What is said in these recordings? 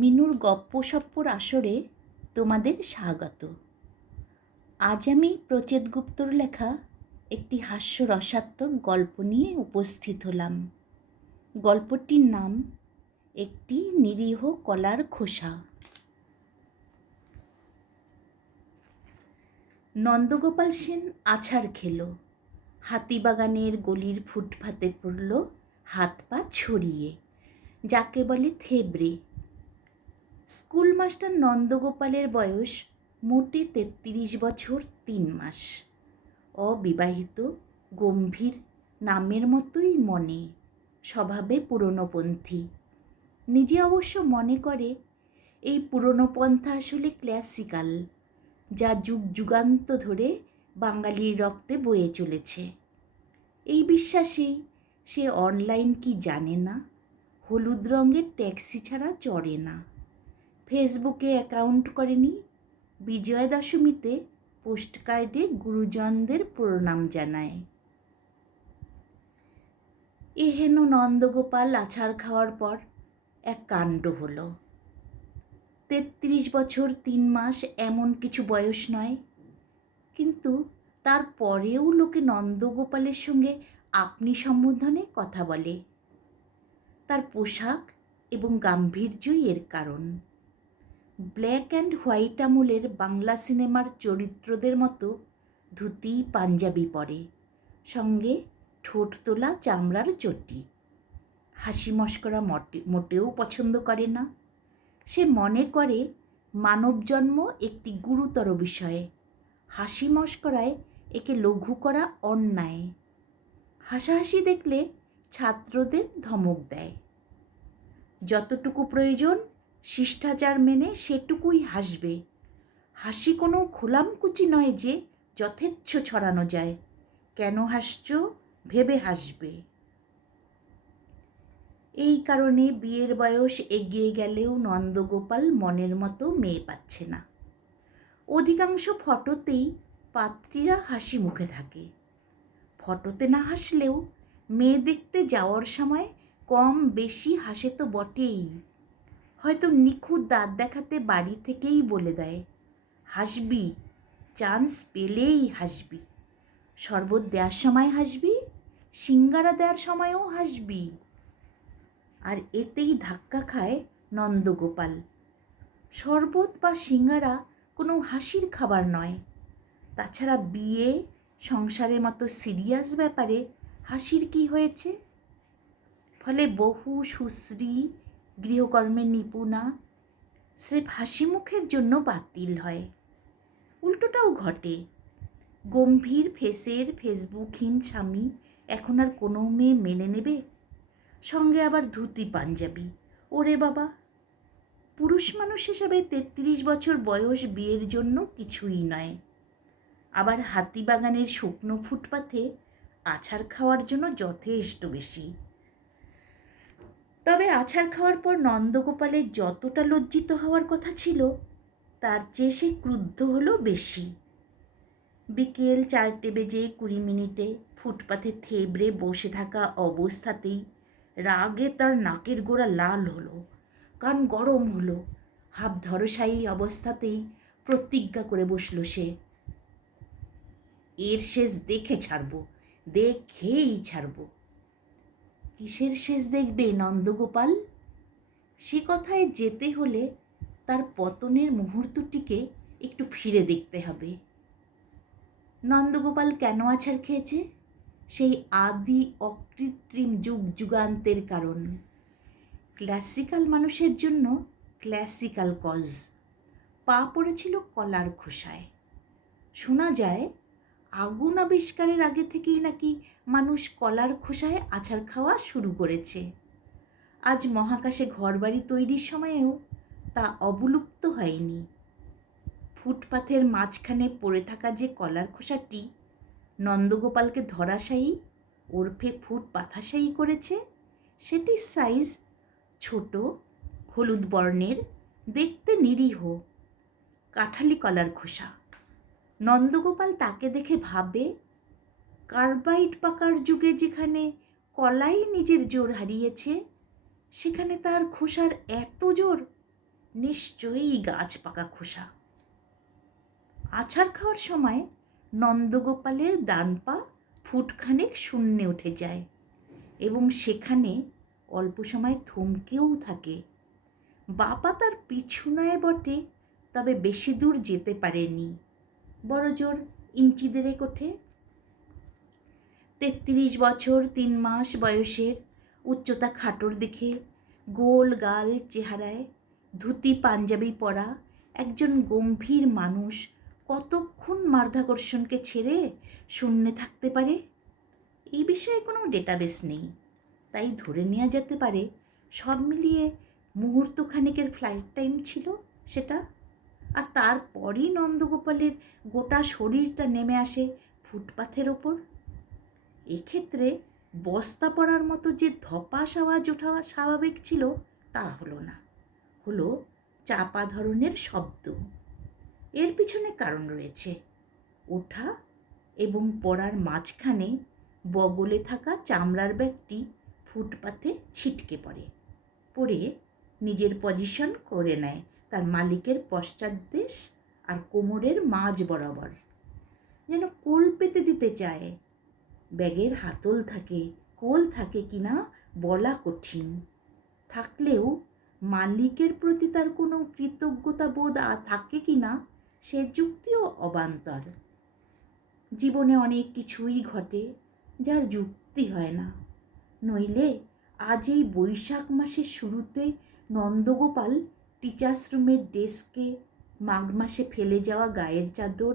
মিনুর গপ্পসপ্পর আসরে তোমাদের স্বাগত। আজ আমি প্রচেত গুপ্তর লেখা একটি হাস্যরসাত্মক গল্প নিয়ে উপস্থিত হলাম। গল্পটির নাম একটি নিরীহ কলার খোসা। নন্দগোপাল সেন আছাড় খেল, হাতিবাগানের গলির ফুটপাতে পড়ল হাত পা ছড়িয়ে, যাকে বলে থেবড়ে। স্কুলমাস্টার নন্দগোপালের বয়স মোটে ৩৩ বছর ৩ মাস। অবিবাহিত, গম্ভীর, নামের মতোই মনে, স্বভাবে পুরনোপন্থী। নিজে অবশ্য মনে করে এই পুরনো পন্থা আসলে ক্লাসিক্যাল, যা যুগ যুগান্ত ধরে বাঙালির রক্তে বয়ে চলেছে। এই বিশ্বাসেই সে অনলাইন কি জানে না, হলুদ রঙের ট্যাক্সি ছাড়া চড়ে না, ফেসবুকে অ্যাকাউন্ট করেনি, বিজয়া দশমীতে পোস্টকার্ডে গুরুজনদের প্রণাম জানায়। এহেন নন্দগোপাল আছাড় খাওয়ার পর এক কাণ্ড হলো। ৩৩ বছর ৩ মাস এমন কিছু বয়স নয়, কিন্তু তারপরেও লোকে নন্দগোপালের সঙ্গে আপনি সম্বোধনে কথা বলে। তার পোশাক এবং গাম্ভীর্যই এর কারণ। ব্ল্যাক অ্যান্ড হোয়াইট আমলের বাংলা সিনেমার চরিত্রদের মতো ধুতি পাঞ্জাবি পরে, সঙ্গে ঠোঁট তোলা চামড়ার চটি। হাসি মশকরা মোটেও পছন্দ করে না। সে মনে করে মানবজন্ম একটি গুরুতর বিষয়, হাসি মশকরায় একে লঘু করা অন্যায়। হাসাহাসি দেখলে ছাত্রদের ধমক দেয়। যতটুকু প্রয়োজন শিষ্টাচার মেনে সেটুকুই হাসবে। হাসি কোনো খোলামকুচি নয় যে যথেচ্ছ ছড়ানো যায়। কেন হাসছ ভেবে হাসবে। এই কারণে বিয়ের বয়স এগিয়ে গেলেও নন্দগোপাল মনের মতো মেয়ে পাচ্ছে না। অধিকাংশ ফটোতেই পাত্রীরা হাসি মুখে থাকে। ফটোতে না হাসলেও মেয়ে দেখতে যাওয়ার সময় কম বেশি হাসে তো বটেই। হয়তো নিখুঁত দাঁত দেখাতে বাড়ি থেকেই বলে দেয়, হাসবি, চান্স পেলেই হাসবি, শরবত দেওয়ার সময় হাসবি, সিঙ্গারা দেওয়ার সময়ও হাসবি। আর এতেই ধাক্কা খায় নন্দগোপাল। শরবত বা সিঙ্গারা কোনো হাসির খাবার নয়। তাছাড়া বিয়ে, সংসারের মতো সিরিয়াস ব্যাপারে হাসির কি হয়েছে? ফলে বহু সুশ্রী, গৃহকর্মে নিপুণা স্রেফ হাসি মুখের জন্য বাতিল হয়। উল্টোটাও ঘটে। গম্ভীর ফেসের ফেসবুকহীন স্বামী এখন আর কোনো মেয়ে মেনে নেবে? সঙ্গে আবার ধুতি পাঞ্জাবি, ওরে বাবা! পুরুষ মানুষ হিসাবে ৩৩ বছর বয়স বিয়ের জন্য কিছুই নয়। আবার হাতিবাগানের শুকনো ফুটপাথে আছাড় খাওয়ার জন্য যথেষ্ট বেশি। তবে আছাড় খাওয়ার পর নন্দগোপালের যতটা লজ্জিত হওয়ার কথা ছিল, তার চেয়ে সে ক্রুদ্ধ হলো বেশি। বিকেল 4:20 ফুটপাথে থেবড়ে বসে থাকা অবস্থাতেই রাগে তার নাকের গোড়া লাল হলো, কান গরম হলো। হাফ ধরসাই অবস্থাতেই প্রতিজ্ঞা করে বসল সে, এর শেষ দেখে ছাড়ব, দেখেই ছাড়ব। কিসের শেষ দেখবে নন্দগোপাল? সে কথায় যেতে হলে তার পতনের মুহূর্তটিকে একটু ফিরে দেখতে হবে। নন্দগোপাল কেন আছাড় খেয়েছে? সেই আদি অকৃত্রিম যুগ যুগান্তের কারণ। ক্লাসিক্যাল মানুষের জন্য ক্লাসিক্যাল কজ। পা পড়েছিল কলার খোসায়। শোনা যায় আগুন আবিষ্কারের আগে থেকেই নাকি মানুষ কলার খোসায় আছাড় খাওয়া শুরু করেছে। আজ মহাকাশে ঘরবাড়ি তৈরির সময়েও তা অবলুপ্ত হয়নি। ফুটপাথের মাঝখানে পড়ে থাকা যে কলার খোসাটি নন্দগোপালকে ধরাশায়ী ওরফে ফুট পাথাশায়ী করেছে, সেটির সাইজ ছোট, হলুদ বর্ণের, দেখতে নিরীহ, কাঠালি কলার খোসা। নন্দগোপাল তাকে দেখে ভাবে, কার্বাইড পাকার যুগে যেখানে কলাই নিজের জোর হারিয়েছে, সেখানে তার খোসার এত জোর। নিশ্চয়ই গাছ পাকা খোসা। আছাড় খাওয়ার সময় নন্দগোপালের ডান পা ফুটখানেক শূন্যে উঠে যায় এবং সেখানে অল্প সময় থমকেও থাকে। বাপা তার পিছু নেয় বটে, তবে বেশি দূর যেতে পারেনি, বড়জোর ইঞ্চি দেড়েক ওঠে। ৩৩ বছর ৩ মাস বয়সের, উচ্চতা খাটোর দিকে, গোল গাল চেহারায়, ধুতি পাঞ্জাবি পরা একজন গম্ভীর মানুষ কতক্ষণ মাধ্যাকর্ষণকে ছেড়ে শূন্যে থাকতে পারে এই বিষয়ে কোনো ডেটাবেস নেই, তাই ধরে নেওয়া যেতে পারে সব মিলিয়ে মুহূর্তখানেকের ফ্লাইট টাইম ছিল সেটা। আর তারপরই নন্দগোপালের গোটা শরীরটা নেমে আসে ফুটপাথের ওপর। এক্ষেত্রে বস্তা পড়ার মতো যে ধপাস আওয়াজ ওঠা স্বাভাবিক ছিল তা হলো না, হলো চাপা ধরনের শব্দ। এর পিছনে কারণ রয়েছে। ওঠা এবং পড়ার মাঝখানে বগলে থাকা চামড়ার ব্যাগটি ফুটপাথে ছিটকে পড়ে নিজের পজিশন করে নেয় তার মালিকের পশ্চাৎদেশ আর কোমরের মাঝ বরাবর, যেন কোল পেতে দিতে চায়। ব্যাগের হাতল থাকে, কোল থাকে কিনা বলা কঠিন, থাকলেও মালিকের প্রতি তার কোনো কৃতজ্ঞতা বোধ থাকে কিনা সে যুক্তিও অবান্তর। জীবনে অনেক কিছুই ঘটে যার যুক্তি হয় না, নইলে আজ এই বৈশাখ মাসের শুরুতে নন্দগোপাল টিচার্স রুমের ডেস্কে মাঘ মাসে ফেলে যাওয়া গায়ের চাদর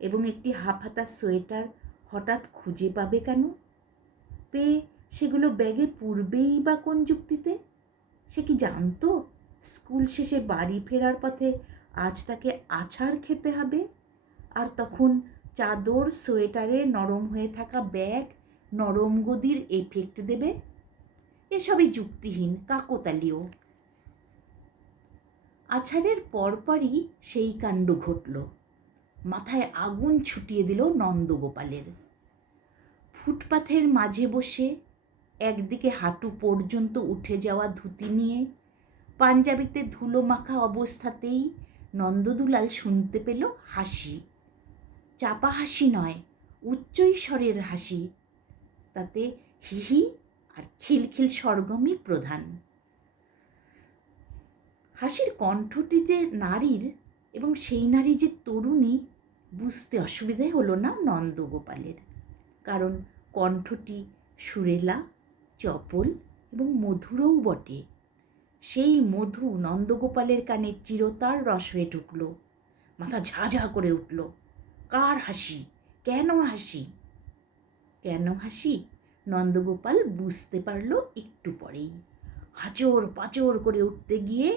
এবং একটি হাফহাতা সোয়েটার হঠাৎ খুঁজে পাবে কেন? পেয়ে সেগুলো ব্যাগে পূর্বেই বা কোন যুক্তিতে? সে কি জানতো স্কুল শেষে বাড়ি ফেরার পথে আজ তাকে আছাড় খেতে হবে, আর তখন চাদর সোয়েটারে নরম হয়ে থাকা ব্যাগ নরম গদির এফেক্ট দেবে? এসবই যুক্তিহীন, কাকতালীয়। আছাড়ের পরপরই সেই কাণ্ড ঘটল। মাথায় আগুন ছুটিয়ে দিল নন্দগোপালের। ফুটপাথের মাঝে বসে একদিকে হাঁটু পর্যন্ত উঠে যাওয়া ধুতি নিয়ে পাঞ্জাবিতে ধুলো মাখা অবস্থাতেই নন্দদুলাল শুনতে পেল হাসি। চাপা হাসি নয়, উচ্চ স্বরের হাসি। তাতে হিহি আর খিলখিল স্বরগমই প্রধান। হাসির কণ্ঠটি যে নারীর এবং সেই নারী যে তরুণী বুঝতে অসুবিধে হলো না নন্দগোপালের, কারণ কণ্ঠটি সুরেলা, চপল এবং মধুরও বটে। সেই মধু নন্দগোপালের কানে চিরতার রস হয়ে ঢুকল। মাথা ঝাঝা করে উঠল। কার হাসি? কেন হাসি? কেন হাসি নন্দগোপাল বুঝতে পারল একটু পরেই। হাঁচড় পাঁচড় করে উঠতে গিয়ে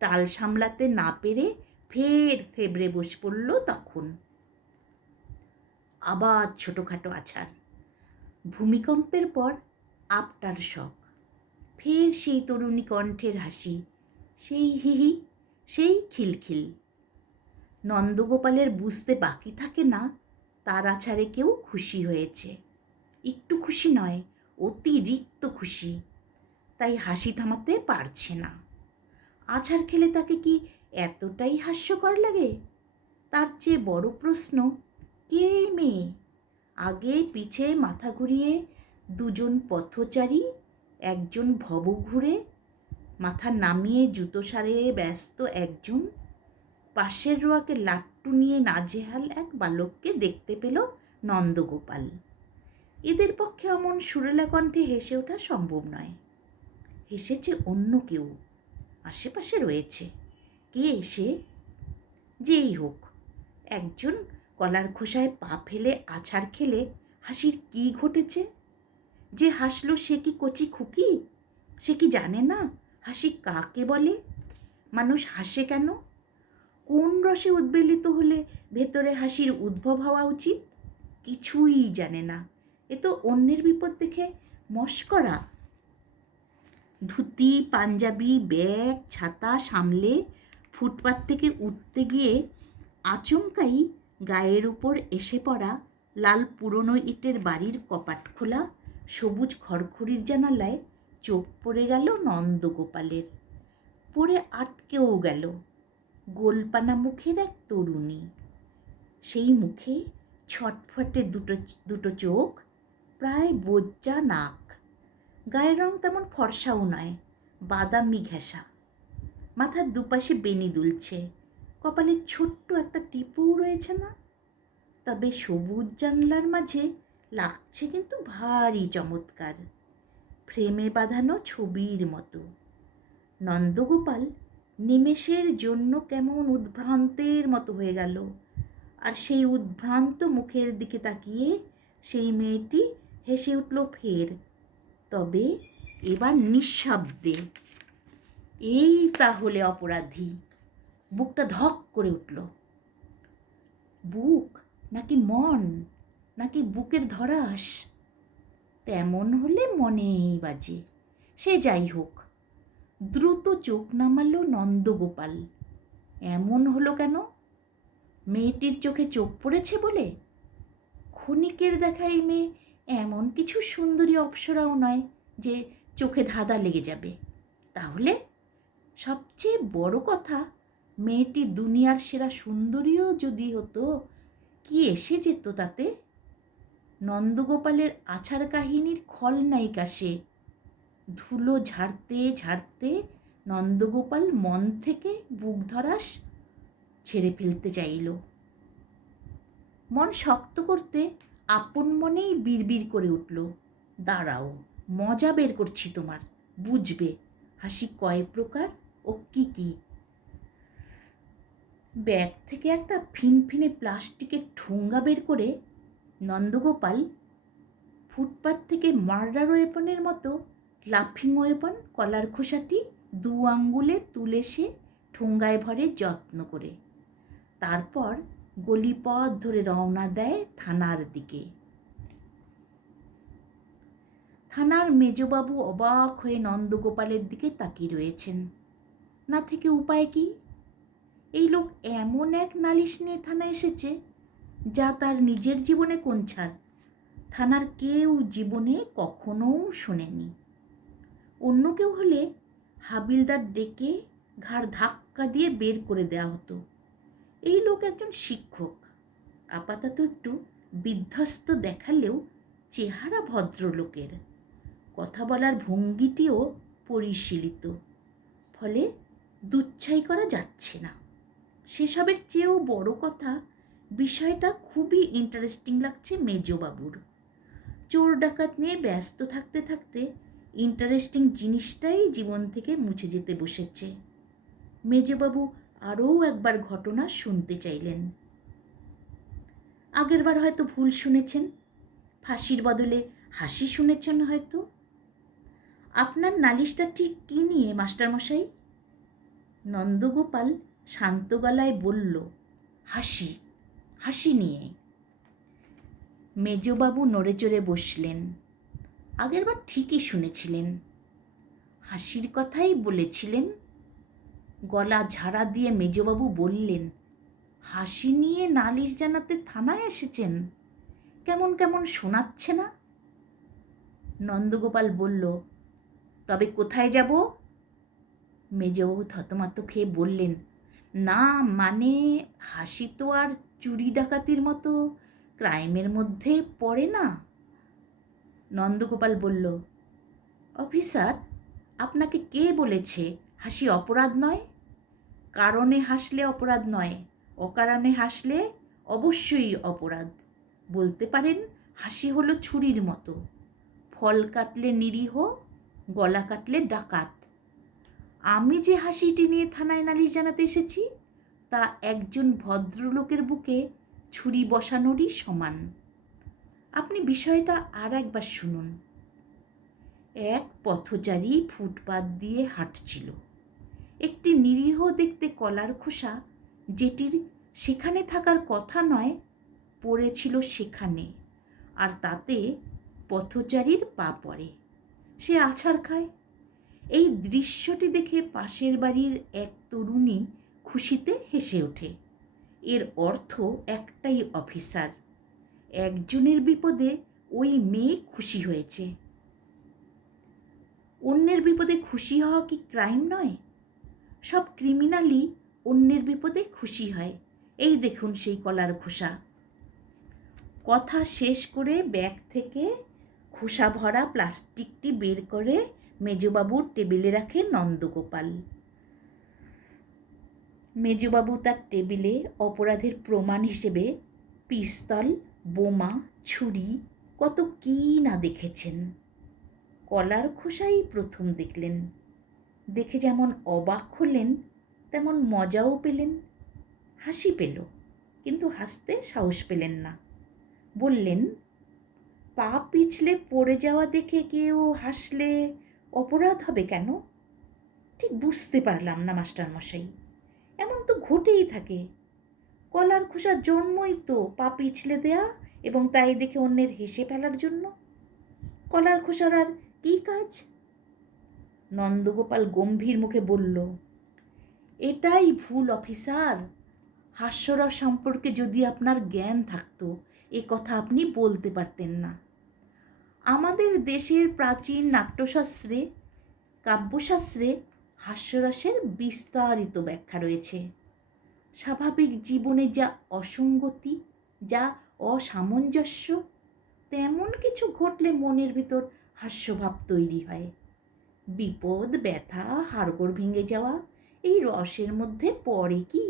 টাল সামলাতে না পেরে ফের থেবড়ে বসে পড়ল। তখন আবার ছোটোখাটো আছাড়, ভূমিকম্পের পর আপটার শখ, ফের সেই তরুণী কণ্ঠের হাসি, সেই হিহি, সেই খিলখিল। নন্দগোপালের বুঝতে বাকি থাকে না তার আছাড়ে কেউ খুশি হয়েছে। একটু খুশি নয়, অতিরিক্ত খুশি। তাই হাসি থামাতে পারছে না। আছাড় খেলে তাকে কি এতটাই হাস্যকর লাগে? তার চেয়ে বড় প্রশ্ন, কে এই মেয়ে? আগে পিছে মাথা ঘুরিয়ে দুজন পথচারী, একজন ভব ঘুরে মাথা নামিয়ে জুতো সারিয়ে ব্যস্ত একজন, পাশের রোয়াকে লাট্টু নিয়ে নাজেহাল এক বালককে দেখতে পেল নন্দগোপাল। এদের পক্ষে অমন সুরেলা কণ্ঠে হেসে ওঠা সম্ভব নয়। হেসেছে অন্য কেউ, আশেপাশে রয়েছে। কে সে? যেই হোক, একজন কলার খোসায় পা ফেলে আছাড় খেলে হাসির কি ঘটেছে? যে হাসলো সে কি কচি খুকি? সে কি জানে না হাসি কাকে বলে? মানুষ হাসে কেন? কোন রসে উদ্বেলিত হলে ভেতরে হাসির উদ্ভব হওয়া উচিত? কিছুই জানে না। এ তো অন্যের বিপদ দেখে মশকরা। ধুতি পাঞ্জাবি ব্যাগ ছাতা সামলে ফুটপাত থেকে উঠতে গিয়ে আচমকাই গায়ের উপর এসে পড়া লাল পুরনো ইটের বাড়ির কপাট খোলা সবুজ খড়খড়ির জানালায় চোখ পড়ে গেল নন্দগোপালের। পড়ে আটকেও গেল গোলপানা মুখের এক তরুণী। সেই মুখে ছটফটে দুটো চোখ, প্রায় বোজ্জা নাক, গায়ের রং তেমন ফর্সাও নয়, বাদামি ঘেঁষা। মাথার দুপাশে বেনি দুলছে, কপালে ছোট্ট একটা টিপুও রয়েছে না? তবে সবুজ জানলার মাঝে লাগছে কিন্তু ভারী চমৎকার, ফ্রেমে বাঁধানো ছবির মতো। নন্দগোপাল নিমেষের জন্য কেমন উদ্ভ্রান্তের মতো হয়ে গেল, আর সেই উদ্ভ্রান্ত মুখের দিকে তাকিয়ে সেই মেয়েটি হেসে উঠল ফের, তবে এবার নিঃশব্দে। এই তাহলে অপরাধী! বুকটা ধক করে উঠল। বুক নাকি মন, নাকি বুকের ধরাস? তেমন হলে মনেই বাজে। সে যাই হোক, দ্রুত চোখ নামালো নন্দগোপাল। এমন হলো কেন? মেয়েটির চোখে চোখ পড়েছে বলে? ক্ষণিকের দেখা এই মেয়ে এমন কিছু সুন্দরী অপ্সরাও নয় যে চোখে ধাঁধা লেগে যাবে। তাহলে সবচেয়ে বড় কথা, মেয়েটি দুনিয়ার সেরা সুন্দরীও যদি হতো, কি এসে যেত তাতে? নন্দগোপালের আছাড় কাহিনীর খলনায়িকা সে। ধুলো ঝাড়তে ঝাড়তে নন্দগোপাল মন থেকে বুক ধরাস ছেড়ে ফেলতে চাইল। মন শক্ত করতে আপন মনেই বিড়বিড় করে উঠল, দাঁড়াও, মজা বের করছি তোমার, বুঝবে হাসি কয় প্রকার ও কি কি। ব্যাগ থেকে একটা ফিনফিনে প্লাস্টিকের ঠোঙ্গা বের করে নন্দগোপাল ফুটপাত থেকে মার্ডার ওয়েপনের মতো লাফিং ওয়েপন কলার খোসাটি 2 আঙ্গুলে তুলে সে ঠোঙ্গায় ভরে যত্ন করে। তারপর গলিপথ ধরে রওনা দেয় থানার দিকে। থানার মেজবাবু অবাক হয়ে নন্দগোপালের দিকে তাকিয়ে রয়েছেন। না থেকে উপায় কি? এই লোক এমন এক নালিশ নিয়ে থানায় এসেছে যা তার নিজের জীবনে কোনছাড় থানার কেউ জীবনে কখনো শোনেনি। অন্য কেউ হলে হাবিলদার ডেকে ঘাড় ধাক্কা দিয়ে বের করে দেওয়া হতো। এই লোক একজন শিক্ষক, আপাতত একটু বিধ্বস্ত দেখালেও চেহারা ভদ্রলোকের, কথা বলার ভঙ্গিটিও পরিশীলিত, ফলে দুচ্ছাই করা যাচ্ছে না। সেসবের চেয়েও বড় কথা, বিষয়টা খুবই ইন্টারেস্টিং লাগছে মেজবাবুর। চোর ডাকাত নিয়ে ব্যস্ত থাকতে থাকতে ইন্টারেস্টিং জিনিসটাই জীবন থেকে মুছে যেতে বসেছে। মেজবাবু আরও একবার ঘটনা শুনতে চাইলেন। আগেরবার হয়তো ভুল শুনেছেন, ফাঁসির বদলে হাসি শুনেছেন হয়তো। আপনার নালিশটা ঠিক কী নিয়ে মাস্টারমশাই? নন্দগোপাল শান্ত গলায় বলল, হাসি, হাসি নিয়ে। মেজবাবু নড়ে চড়ে বসলেন। আগেরবার ঠিকই শুনেছিলেন, হাসির কথাই বলেছিলেন। গলা ঝাড়া দিয়ে মেজবাবু বললেন, হাসি নিয়ে নালিশ জানাতে থানায় এসেছেন? কেমন কেমন শোনাচ্ছে না? নন্দগোপাল বলল, তবে কোথায় যাব? মেজবাবু থতমত খেয়ে বললেন, না মানে হাসি তো আর চুরি ডাকাতির মতো ক্রাইমের মধ্যে পড়ে না। নন্দগোপাল বলল, অফিসার, আপনাকে কে বলেছে হাসি অপরাধ নয়? কারণে হাসলে অপরাধ নয়, অকারণে হাসলে অবশ্যই অপরাধ। বলতে পারেন হাসি হলো ছুরির মতো, ফল কাটলে নিরীহ, গলা কাটলে ডাকাত। আমি যে হাসিটি নিয়ে থানায় নালিশ জানাতে এসেছি তা একজন ভদ্রলোকের বুকে ছুরি বসানোরই সমান। আপনি বিষয়টা আর একবার শুনুন। এক পথচারী ফুটপাত দিয়ে হাঁটছিল। একটি নিরীহ দেখতে কলার খোসা, যেটির সেখানে থাকার কথা নয়, পড়েছিল সেখানে, আর তাতে পথচারীর পা পড়ে। সে আছাড় খায়। এই দৃশ্যটি দেখে পাশের বাড়ির এক তরুণী খুশিতে হেসে ওঠে। এর অর্থ একটাই অফিসার, একজনের বিপদে ওই মেয়ে খুশি হয়েছে। অন্যের বিপদে খুশি হওয়া কি ক্রাইম নয়? সব ক্রিমিনালই অন্যের বিপদে খুশি হয়। এই দেখুন সেই কলার খোসা। কথা শেষ করে ব্যাগ থেকে খোসা ভরা প্লাস্টিকটি বের করে মেজবাবুর টেবিলে রাখে নন্দগোপাল। মেজবাবু তার টেবিলে অপরাধের প্রমাণ হিসেবে পিস্তল, বোমা, ছুরি, কত কী না দেখেছেন। কলার খোসাই প্রথম দেখলেন। দেখে যেমন অবাক হলেন তেমন মজাও পেলেন। হাসি পেল, কিন্তু হাসতে সাহস পেলেন না। বললেন, পা পিছলে পড়ে যাওয়া দেখে কেউ হাসলে অপরাধ হবে কেন? ঠিক বুঝতে পারলাম না মাস্টারমশাই। এমন তো ঘটেই থাকে। কলার খোসার জন্মই তো পা পিছলে দেয়া এবং তাই দেখে অন্যের হেসে ফেলার জন্য। কলার খোসার আর কী কাজ? নন্দগোপাল গম্ভীর মুখে বলল, এটাই ভুল অফিসার। হাস্যরস সম্পর্কে যদি আপনার জ্ঞান থাকতো এ কথা আপনি বলতে পারতেন না। আমাদের দেশের প্রাচীন নাট্যশাস্ত্রে, কাব্যশাস্ত্রে হাস্যরসের বিস্তারিত ব্যাখ্যা রয়েছে। স্বাভাবিক জীবনে যা অসঙ্গতি, যা অসামঞ্জস্য, তেমন কিছু ঘটলে মনের ভিতর হাস্যভাব তৈরি হয়। বিপদ, ব্যথা, হাড়গোড় ভেঙে যাওয়া এই রসের মধ্যে পড়ে কি?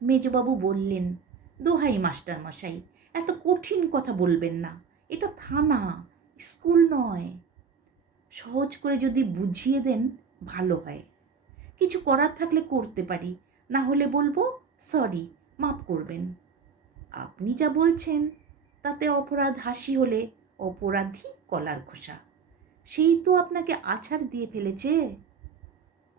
মেজবাবু বললেন, দোহাই মাস্টারমশাই, এত কঠিন কথা বলবেন না। এটা থানা, স্কুল নয়। সহজ করে যদি বুঝিয়ে দেন ভালো হয়। কিছু করার থাকলে করতে পারি, না হলে বলবো সরি, মাফ করবেন। আপনি যা বলছেন তাতে অপরাধ হাসি হলে অপরাধী কলার খোসা। সেই তো আপনাকে আছাড় দিয়ে ফেলেছে।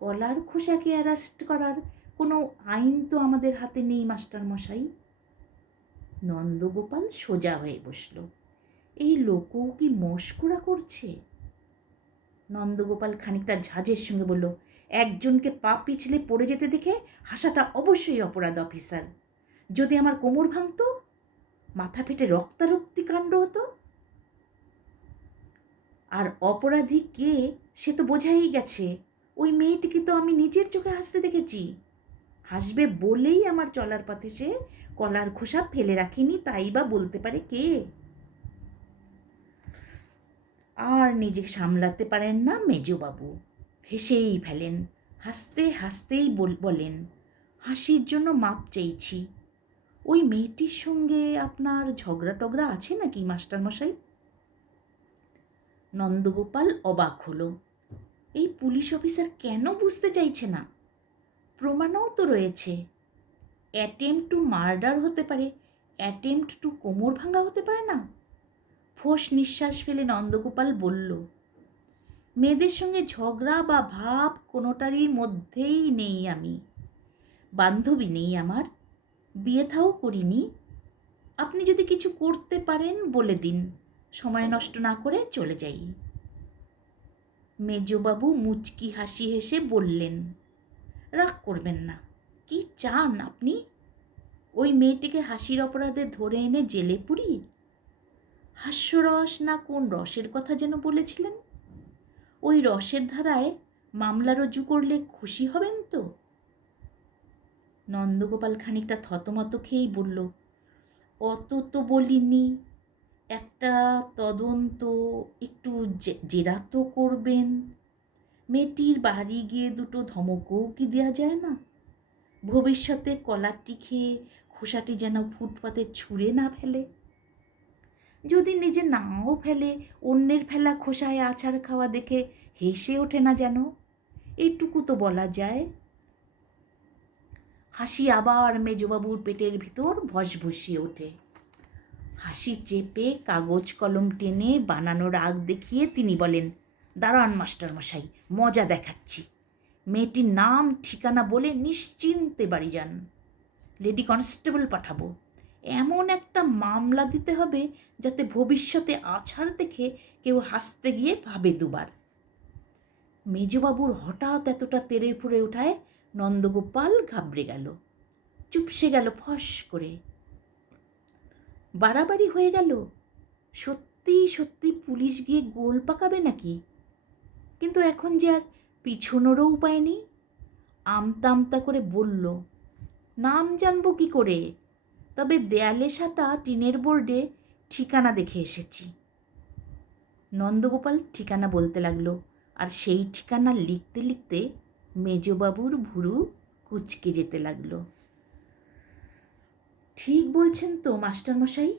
কলার খোসাকে অ্যারেস্ট করার কোনো আইন তো আমাদের হাতে নেই মাস্টারমশাই। নন্দগোপাল সোজা হয়ে বসল। এই লোকও কি মস্করা করছে? নন্দগোপাল খানিকটা ঝাঁজের সঙ্গে বলল, একজনকে পা পিছলে পড়ে যেতে দেখে হাসাটা অবশ্যই অপরাধ অফিসার। যদি আমার কোমর ভাঙতো, মাথা ফেটে রক্তারক্তি কাণ্ড হতো, আর অপরাধী কে সে তো বোঝাই গেছে। ওই মেয়েটিকে তো আমি নিজের চোখে হাসতে দেখেছি। হাসবে বলেই আমার চলার পথে সে কলার খোসা ফেলে রাখেনি, তাই বা বলতে পারে কে? আর নিজে সামলাতে পারেন না মেজবাবু, হেসেই ফেলেন। হাসতে হাসতেই বলেন, হাসির জন্য মাপ চাইছি। ওই মেয়েটির সঙ্গে আপনার ঝগড়া টগড়া আছে নাকি মাস্টারমশাই? নন্দগোপাল অবাক হলো। এই পুলিশ অফিসার কেন বুঝতে চাইছে না? প্রমাণও তো রয়েছে। অ্যাটেম্পট টু মার্ডার হতে পারে, অ্যাটেম্পট টু কোমর ভাঙা হতে পারে না? ফোঁস নিঃশ্বাস ফেলে নন্দগোপাল বলল, মেয়েদের সঙ্গে ঝগড়া বা ভাব কোনোটারই মধ্যেই নেই আমি। বান্ধবী নেই আমার, বিয়ে থাও করিনি। আপনি যদি কিছু করতে পারেন বলে দিন, সময় নষ্ট না করে চলে যাই। মেজবাবু মুচকি হাসি হেসে বললেন, রাগ করবেন না। কি চান আপনি? ওই মেয়েটিকে হাসির অপরাধে ধরে এনে জেলে পুরি? হাস্যরস না কোন রসের কথা যেন বলেছিলেন? ওই রসের ধারায় মামলা রুজু করলে খুশি হবেন তো? নন্দগোপাল খানিকটা থতমত খেয়েই বলল, অত তো বলিনি। একটা তদন্ত, একটু জেরা তো করবেন। মেয়েটির বাড়ি গিয়ে দুটো ধমকও কি দেওয়া যায় না? ভবিষ্যতে কলারটি খেয়ে খোসাটি যেন ফুটপাতে ছুঁড়ে না ফেলে। যদি নিজে নাও ফেলে, অন্যের ফেলা খোসায় আছাড় খাওয়া দেখে হেসে ওঠে না যেন, এইটুকু তো বলা যায়। হাসি আবার মেজবাবুর পেটের ভিতর ভসভসিয়ে ওঠে। হাসি চেপে কাগজ কলম টেনে বানানো রাগ দেখিয়ে তিনি বলেন, দাঁড়ান মাস্টারমশাই, মজা দেখাচ্ছি। মেয়েটির নাম ঠিকানা বলে নিশ্চিন্তে বাড়ি যান। লেডি কনস্টেবল পাঠাবো। এমন একটা মামলা দিতে হবে যাতে ভবিষ্যতে আছাড় দেখে কেউ হাসতে গিয়ে ভাবে দুবার। মেজবাবুর হঠাৎ এতটা তেড়ে ফুঁড়ে ওঠায় নন্দগোপাল ঘাবড়ে গেল, চুপসে গেল ফস করে। বাড়াবাড়ি হয়ে গেল। সত্যি সত্যি পুলিশ গিয়ে গোল পাকাবে নাকি? কিন্তু এখন যে আর পিছনেরও উপায় নেই। আমতা আমতা করে বলল, নাম জানবো কি করে? তবে দেয়ালে সাঁটা টিনের বোর্ডে ঠিকানা দেখে এসেছি। নন্দগোপাল ঠিকানা বলতে লাগলো, আর সেই ঠিকানা লিখতে লিখতে মেজবাবুর ভুরু কুঁচকে যেতে লাগলো। ঠিক বলছেন তো মাস্টারমশাই,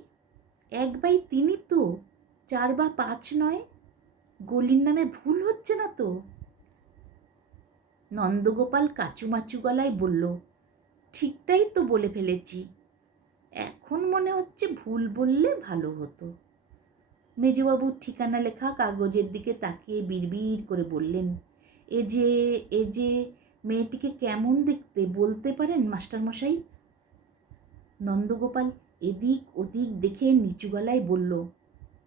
1/3 তো, 4 বা 5 নয়। গলির নামে ভুল হচ্ছে না তো? নন্দগোপাল কাচুমাচু গলায় বলল, ঠিকটাই তো বলে ফেলেছি। এখন মনে হচ্ছে ভুল বললে ভালো হতো। মেজবাবুর ঠিকানা লেখা কাগজের দিকে তাকিয়ে বিড়বিড় করে বললেন, এ যে মেয়েটিকে কেমন দেখতে বলতে পারেন মাস্টারমশাই? নন্দগোপাল এদিক ওদিক দেখে নিচু গলায় বলল,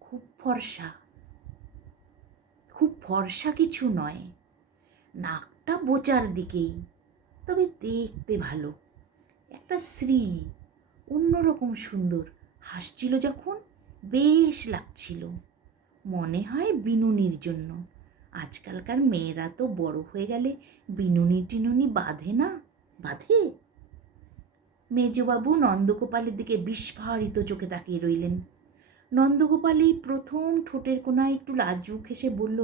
খুব ফর্সা। খুব ফর্সা কিছু নয়, নাকটা বোচার দিকেই, তবে দেখতে ভালো। একটা শ্রী, অন্যরকম সুন্দর, হাসছিল যখন বেশ লাগছিল। মনে হয় বিনুনির জন্য। আজকালকার মেয়েরা তো বড় হয়ে গেলে বিনুনি টিনুনি বাঁধে না, বাঁধে? মেজবাবু নন্দগোপালের দিকে বিস্ফারিত চোখে তাকিয়ে রইলেন। নন্দগোপাল এই প্রথম ঠোঁটের কোনায় একটু লাজুক হেসে বলল,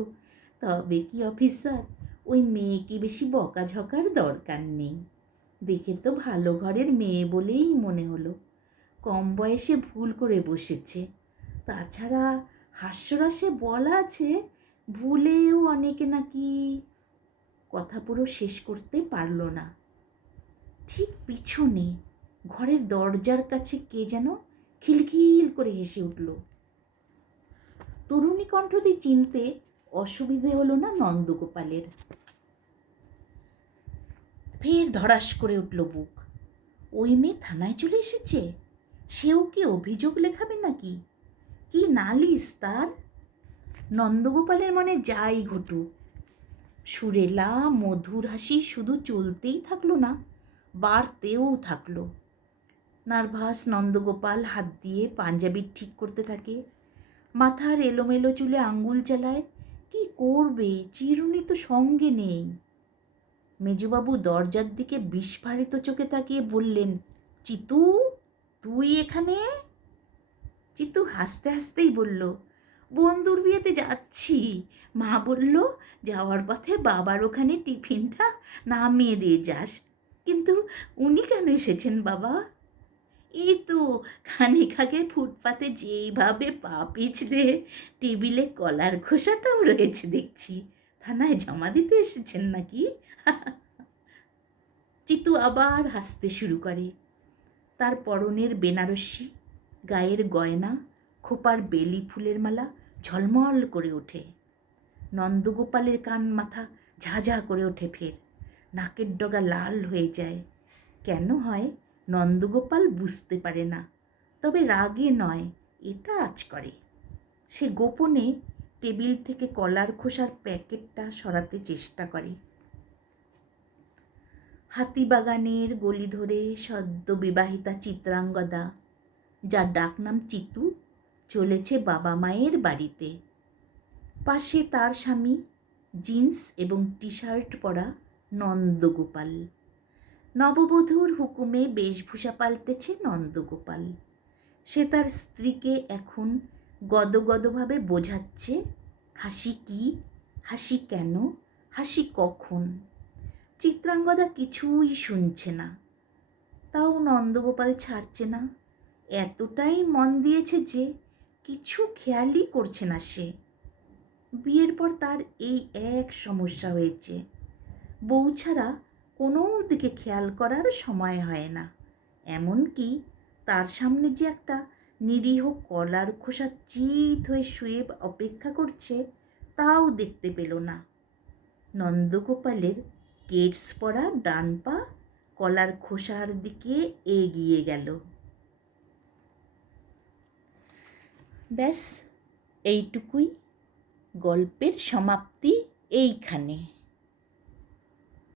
তবে কি অফিসার, ওই মেয়েকে বেশি বকাঝকার দরকার নেই। দেখে তো ভালো ঘরের মেয়ে বলেই মনে হলো। কম বয়সে ভুল করে বসেছে। তাছাড়া হাস্যরসে বলা আছে, ভুলেও অনেকে নাকি। কথা পুরো শেষ করতে পারল না। ঠিক পিছনে ঘরের দরজার কাছে কে যেন খিলখিল করে হেসে উঠল। তরুণী কণ্ঠটি চিনতে অসুবিধে হলো না নন্দগোপালের। ফের ধড়াস করে উঠল বুক। ওই মেয়ে থানায় চলে এসেছে? সেও কি অভিযোগ লেখাবে নাকি? কি নালিশ তার? নন্দগোপালের মনে যাই ঘটুক, সুরেলা মধুর হাসি শুধু চলতেই থাকলো না, বাড়তেও থাকলো। নার্ভাস নন্দগোপাল হাত দিয়ে পাঞ্জাবি ঠিক করতে থাকে। মাথার এলোমেলো চুলে আঙ্গুল চালায়। কি করবে, চিরুনি তো সঙ্গে নেই। মেজবাবু দরজার দিকে বিস্ফারিত চোখে তাকিয়ে বললেন, চিতু, তুই এখানে? চিতু হাসতে হাসতেই বলল, বন্ধুর বিয়েতে যাচ্ছি। মা বলল যাওয়ার পথে বাবার ওখানে টিফিনটা নামিয়ে দিয়ে যাস। কিন্তু উনি কেন এসেছেন বাবা? এই তো খানিক আগে ফুটপাতে যেইভাবে পা পিছলে টেবিলে কলার খোসাটাও রয়েছে দেখছি। থানায় জমা দিতে এসেছেন নাকি? চিতু আবার হাসতে শুরু করে। তার পরনের বেনারসি, গায়ের গয়না, খোপার বেলি ফুলের মালা ঝলমল করে ওঠে। নন্দগোপালের কান মাথা ঝাঝা করে ওঠে ফের। নাকের ডগা লাল হয়ে যায়। কেন হয় নন্দগোপাল বুঝতে পারে না, তবে রাগে নয়, এটা আঁচ করে। সে গোপনে টেবিল থেকে কলার খোসার প্যাকেটটা সরাতে চেষ্টা করে। হাতিবাগানের গলি ধরে সদ্য বিবাহিতা চিত্রাঙ্গদা, যার ডাকনাম চিতু, চলেছে বাবা মায়ের বাড়িতে। পাশে তার স্বামী, জিন্স এবং টি শার্ট পরা নন্দগোপাল। নববধূর হুকুমে বেশভূষা পাল্টেছে নন্দগোপাল। সে তার স্ত্রীকে এখন গদগদভাবে বোঝাচ্ছে হাসি কি, হাসি কেন, হাসি কখন। চিত্রাঙ্গদা কিছুই শুনছে না। তাও নন্দগোপাল ছাড়ছে না। এতটাই মন দিয়েছে যে কিছু খেয়ালই করছে না সে। বিয়ের পর তার এই এক সমস্যা হয়েছে, বউ ছাড়া কোনো দিকে খেয়াল করার সময় হয় না। এমনকি তার সামনে যে একটা নিরীহ কলার খোসা চিত হয়ে শুয়ে অপেক্ষা করছে, তাও দেখতে পেল না। নন্দগোপালের কেটস পরা ডান পা কলার খোসার দিকে এগিয়ে গেল। ব্যাস এইটুকুই, গল্পের সমাপ্তি এইখানে।